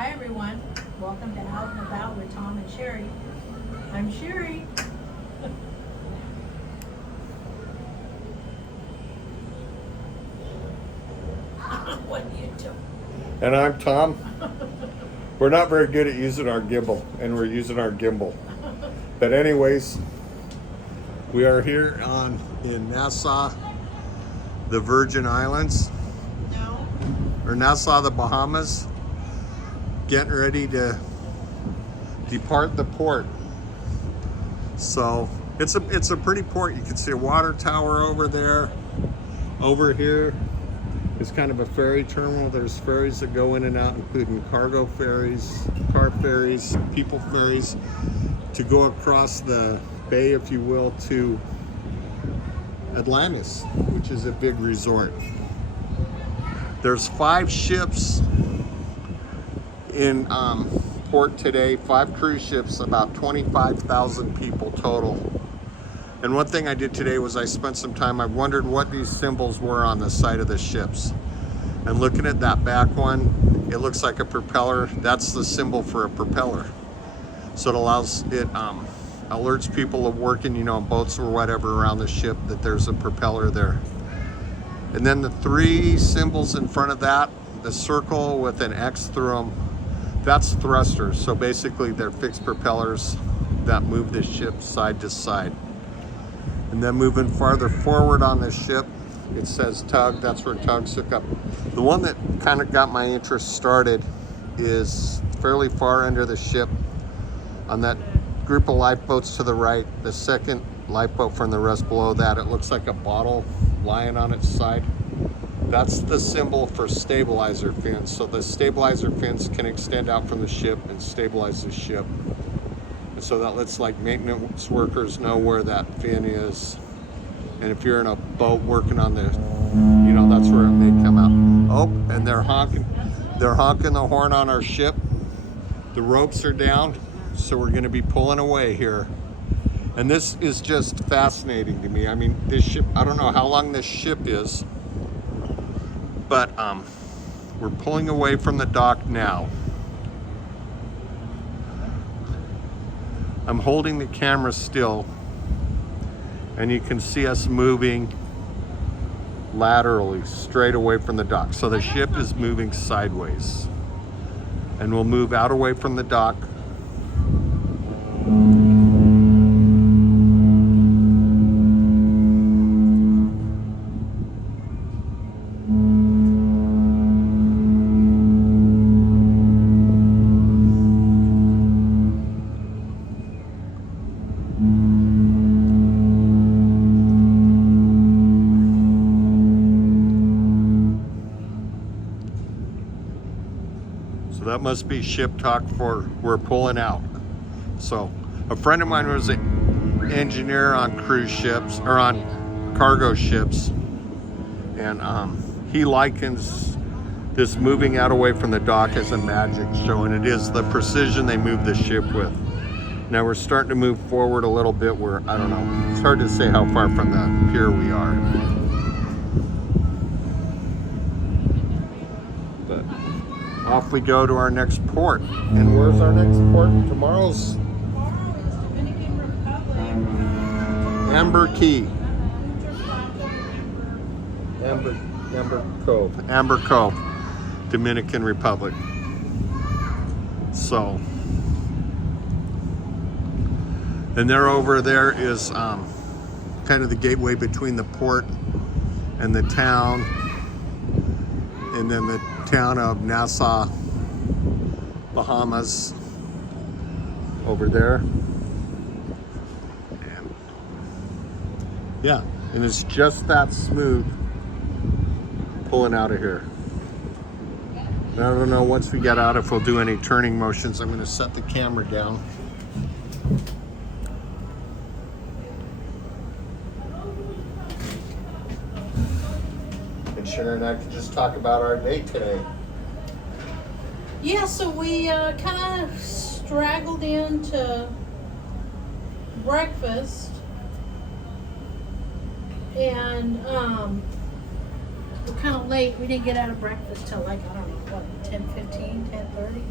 Hi everyone, welcome to Out and About with Tom and Sherry. I'm Sherry. What are you doing? And I'm Tom. We're not very good at using our gimbal, and we're using our gimbal. But anyways, we are here in Nassau, the Virgin Islands, or Nassau, the Bahamas, getting ready to depart the port. So it's a pretty port. You can see a water tower over there. Over here is kind of a ferry terminal. There's ferries that go in and out, including cargo ferries, car ferries, people ferries, to go across the bay, if you will, to Atlantis, which is a big resort. There's 5 ships in port today, 5 cruise ships, about 25,000 people total. And one thing I did today was I spent some time, I wondered what these symbols were on the side of the ships. And looking at that back one, it looks like a propeller. That's the symbol for a propeller. So it alerts people of working, on boats or whatever around the ship that there's a propeller there. And then the 3 symbols in front of that, the circle with an X through them, that's thrusters. So basically they're fixed propellers that move the ship side to side. And then moving farther forward on the ship, it says tug. That's where tugs hook up. The one that kind of got my interest started is fairly far under the ship on that group of lifeboats to the right. The second lifeboat from the rest below that, it looks like a bottle lying on its side. That's the symbol for stabilizer fins. So the stabilizer fins can extend out from the ship and stabilize the ship. And so that lets maintenance workers know where that fin is. And if you're in a boat working on the, that's where it may come out. Oh, and they're honking the horn on our ship. The ropes are down, so we're gonna be pulling away here. And this is just fascinating to me. I mean, this ship, I don't know how long this ship is, but we're pulling away from the dock now. I'm holding the camera still, and you can see us moving laterally straight away from the dock. So the ship is moving sideways, and we'll move out away from the dock. So that must be ship talk for we're pulling out. So a friend of mine was an engineer on cruise ships, or on cargo ships, and he likens this moving out away from the dock as a magic show, and it is the precision they move the ship with. Now we're starting to move forward a little bit where, I don't know, it's hard to say how far from the pier we are. But off we go to our next port. And where's our next port? Tomorrow's Dominican Republic. Amber Key. Amber Cove, Dominican Republic. So, and there over there is kind of the gateway between the port and the town, and then the town of Nassau, Bahamas, over there. And yeah, and it's just that smooth pulling out of here. And I don't know once we get out if we'll do any turning motions. I'm going to set the camera down. And Sharon and I can just talk about our day today. Yeah, so we kind of straggled into breakfast, and we're kind of late. We didn't get out of breakfast till like, I don't know, what, 10:15, 10:30?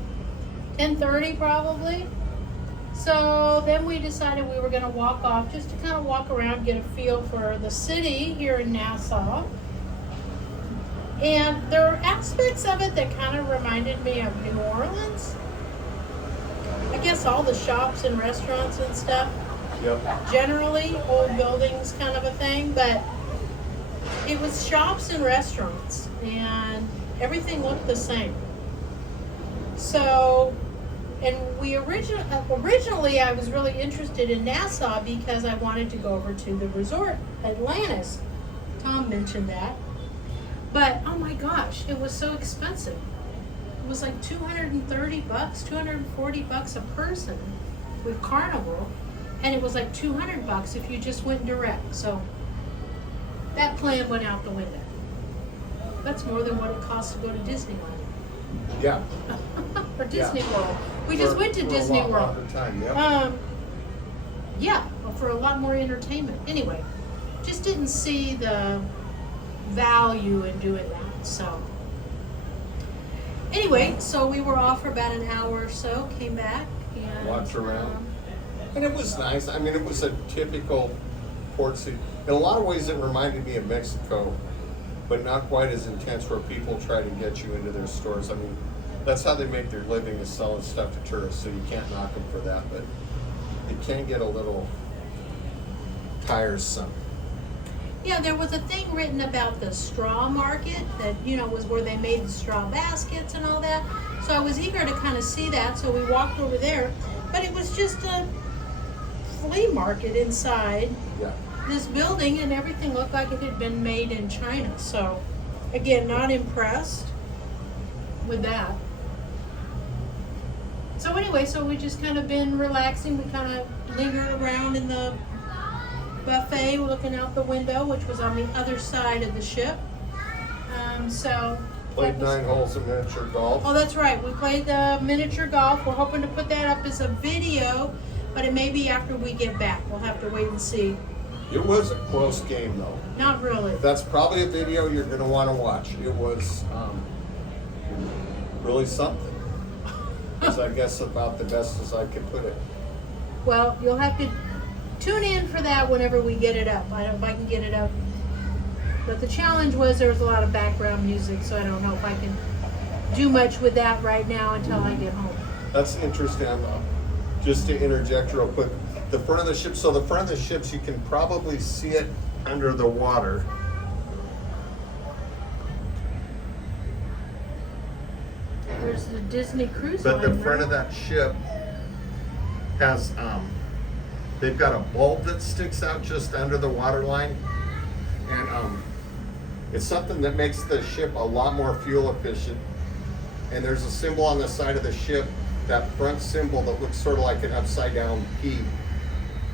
10:30 probably. So then we decided we were going to walk off just to kind of walk around, get a feel for the city here in Nassau. And there are aspects of it that kind of reminded me of New Orleans. I guess all the shops and restaurants and stuff. Yep. Generally, old buildings kind of a thing, but it was shops and restaurants, and everything looked the same. So, and we originally I was really interested in Nassau because I wanted to go over to the resort, Atlantis. Tom mentioned that. But, oh my gosh, it was so expensive. It was like $230, $240 a person with Carnival, and it was like $200 if you just went direct. So that plan went out the window. That's more than what it costs to go to Disneyland. Yeah. Or Disney World. We just went to Disney World. Time, yep. Yeah, for a lot more entertainment. Anyway, just didn't see the value in doing that. So anyway, so we were off for about an hour or so, came back and Walked around. And it was nice. I mean, it was a typical port city. In a lot of ways, it reminded me of Mexico, but not quite as intense, where people try to get you into their stores. I mean, that's how they make their living, is selling stuff to tourists, so you can't knock them for that, but it can get a little tiresome. yeah, there was a thing written about the straw market that, was where they made the straw baskets and all that. So I was eager to kind of see that, so we walked over there. But it was just a flea market inside Yeah. this building, and everything looked like it had been made in China. So, again, not impressed with that. So anyway, so we just kind of been relaxing. We kind of lingered around in the buffet, looking out the window, which was on the other side of the ship. Played 9 holes of miniature golf. Oh, that's right. We played the miniature golf. We're hoping to put that up as a video, but it may be after we get back. We'll have to wait and see. It was a close game, though. Not really. That's probably a video you're going to want to watch. It was really something. It's, I guess, about the best as I could put it. Well, you'll have to tune in for that whenever we get it up. I don't know if I can get it up. But the challenge was there was a lot of background music, so I don't know if I can do much with that right now until I get home. That's interesting. Just to interject real quick, the front of the ship. So the front of the ships, you can probably see it under the water. There's the Disney Cruise But the line, front right? of that ship has, they've got a bulb that sticks out just under the water line. And it's something that makes the ship a lot more fuel efficient. And there's a symbol on the side of the ship, that front symbol that looks sort of like an upside down P.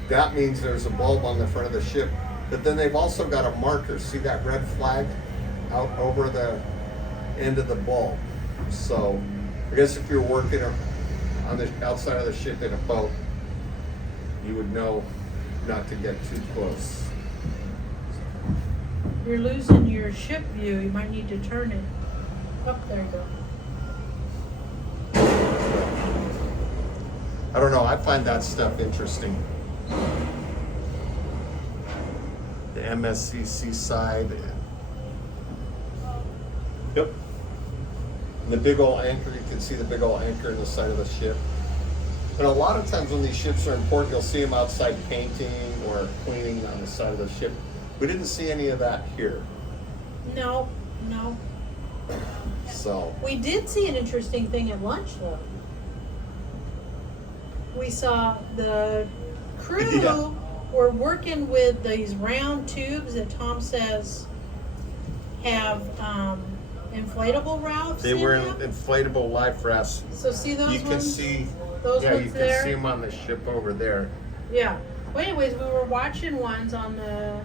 That means there's a bulb on the front of the ship. But then they've also got a marker. See that red flag out over the end of the bulb? So I guess if you're working on the outside of the ship in a boat, you would know not to get too close. You're losing your ship view. You might need to turn it. Oh, there you go. I don't know, I find that stuff interesting. The MSCC side. Yep. And the big old anchor, you can see the big old anchor in the side of the ship. And a lot of times when these ships are in port, you'll see them outside painting or cleaning on the side of the ship. We didn't see any of that here. No. So. We did see an interesting thing at lunch, though. We saw the crew Yeah. were working with these round tubes that Tom says have inflatable rafts. They in were them. inflatable life rafts. So see those You can ones? see, Those yeah, ones you can there? see them on the ship over there. Yeah. Well, anyways, we were watching ones on the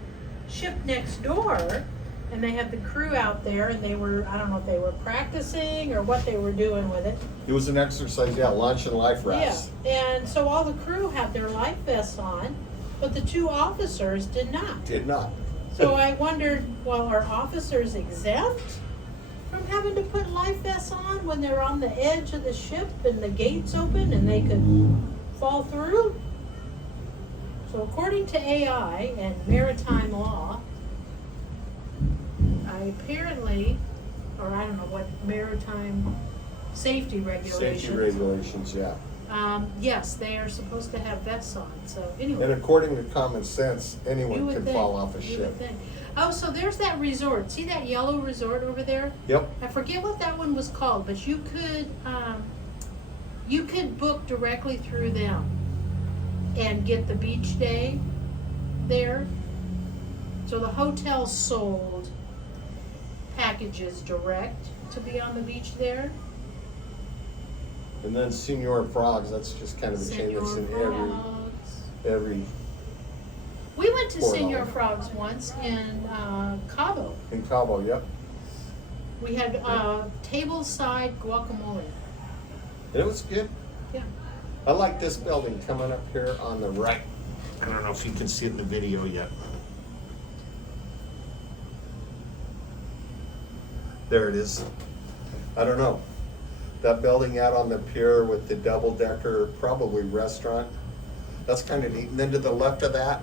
ship next door, and they had the crew out there, and they were, I don't know if they were practicing or what they were doing with it. It was an exercise, yeah, lunch and life rafts. Yeah. And so all the crew had their life vests on, but the 2 officers did not. Did not. So I wondered, well, are officers exempt? from having to put life vests on when they're on the edge of the ship and the gates open and they could fall through. So according to AI and maritime law, I apparently, or I don't know what maritime safety regulations. Safety regulations, yeah. Yes, they are supposed to have vests on. So anyway. And according to common sense, You anyone would can think, fall off a you would ship. think. Oh, so there's that resort. See that yellow resort over there? Yep. I forget what that one was called, but you could book directly through them and get the beach day there. So the hotel sold packages direct to be on the beach there. And then Senor Frogs, that's just kind of a chain that's in every We went to Port Senor Island. Frogs once in Cabo. in Cabo, yep. We had table-side guacamole. And it was good. Yeah. I like this building coming up here on the right. I don't know if you can see it in the video yet. There it is. I don't know. That building out on the pier with the double-decker, probably restaurant. That's kind of neat. And then to the left of that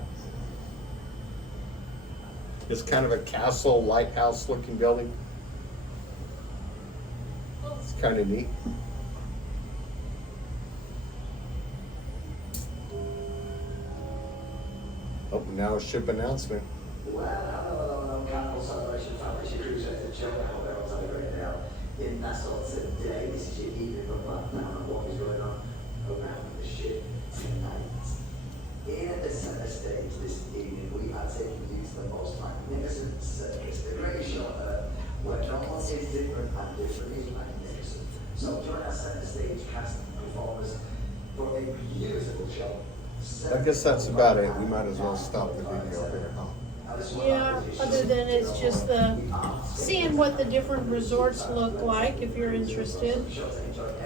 is kind of a castle, lighthouse looking building. It's kind of neat. Oh, now a ship announcement. Well, hello, Carnival Celebration Cruise Port in Nassau today. This is your evening rundown of what is going on around the ship tonight. In the center stage this evening, we are taking you to the most magnificent circus, the great show where no one is different and different is magnificent. So join our center stage cast and performers for a beautiful show. I guess that's about it. We might as well stop the video here, huh? Yeah, other than it's just seeing what the different resorts look like if you're interested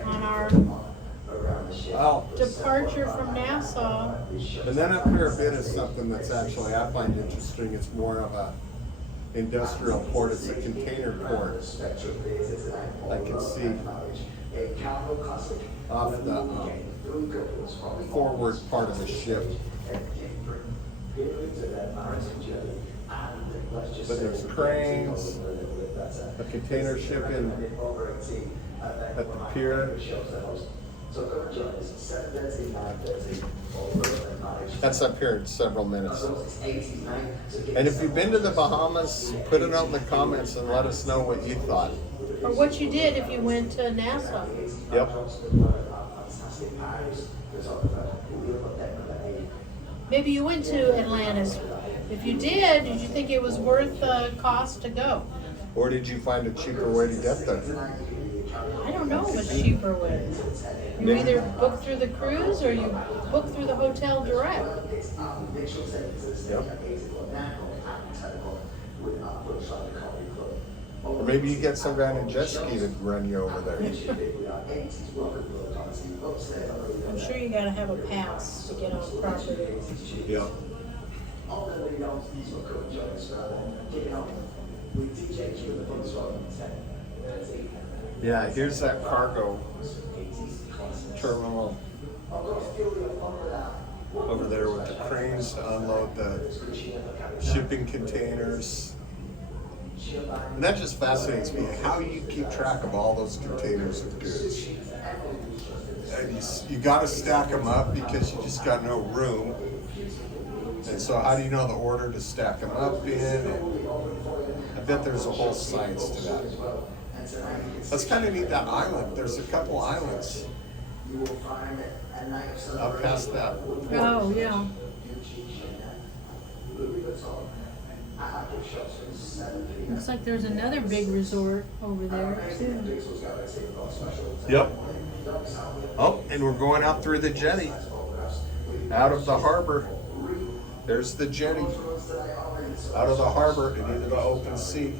on our Well, departure from Nassau. and then up here a bit is something that's actually I find interesting. It's more of a industrial port. It's a container port. I can see off the forward part of the ship. But there's cranes, a container ship in at the pier. That's up here in several minutes. And if you've been to the Bahamas, put it out in the comments and let us know what you thought. Or what you did if you went to Nassau. Yep. Maybe you went to Atlantis. If you did you think it was worth the cost to go? Or did you find a cheaper way to get there? I don't know what's cheaper way. You either book through the cruise or you book through the hotel direct. Yep. Or maybe you get some guy in a jet ski to run you over there. I'm sure you gotta have a pass to get on property. Yep. Yeah, here's that cargo terminal over there with the cranes to unload the shipping containers. And that just fascinates me, how you keep track of all those containers of goods. And you got to stack them up because you just got no room. And so how do you know the order to stack them up in? And I bet there's a whole science to that. That's kind of neat, that island. There's a couple islands up past that. Oh, yeah. Looks like there's another big resort over there too. Yep. Oh, and we're going out through the jetty. Out of the harbor. There's the jetty. Out of the harbor and into the open sea.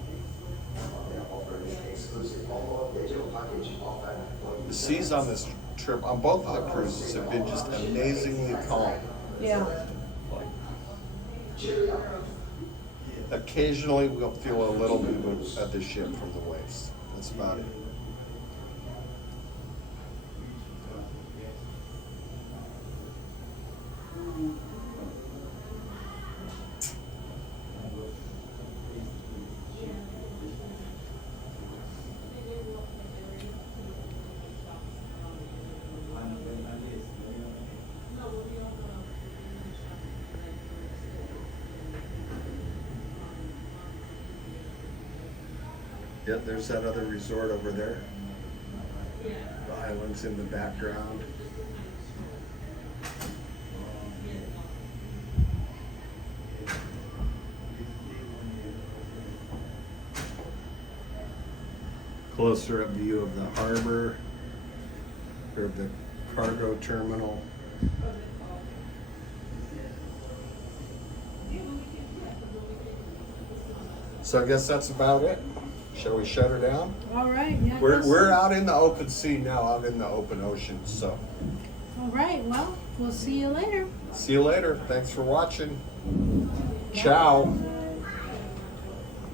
The seas on this trip, on both of the cruises, have been just amazingly calm. Yeah. Occasionally we'll feel a little movement of the ship from the waves. That's about it. Yeah, there's that other resort over there. The islands in the background. Closer up view of the harbor, or the cargo terminal. So I guess that's about it. Shall we shut her down? All right. Yeah, I We're guess we're so. out in the open sea now, out in the open ocean. So All right. Well, we'll see you later. see you later. Thanks for watching. Ciao.